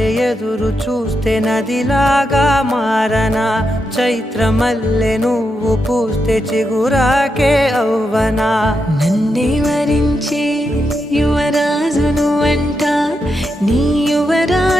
వలె ఎదురు చూస్తే నదిలాగా మారనా, చైత్రమల్లె నువ్వు పూస్తే చిగురాకే అవ్వనా. నన్నే వరించే యువరాజును అంట నీ యువరాజు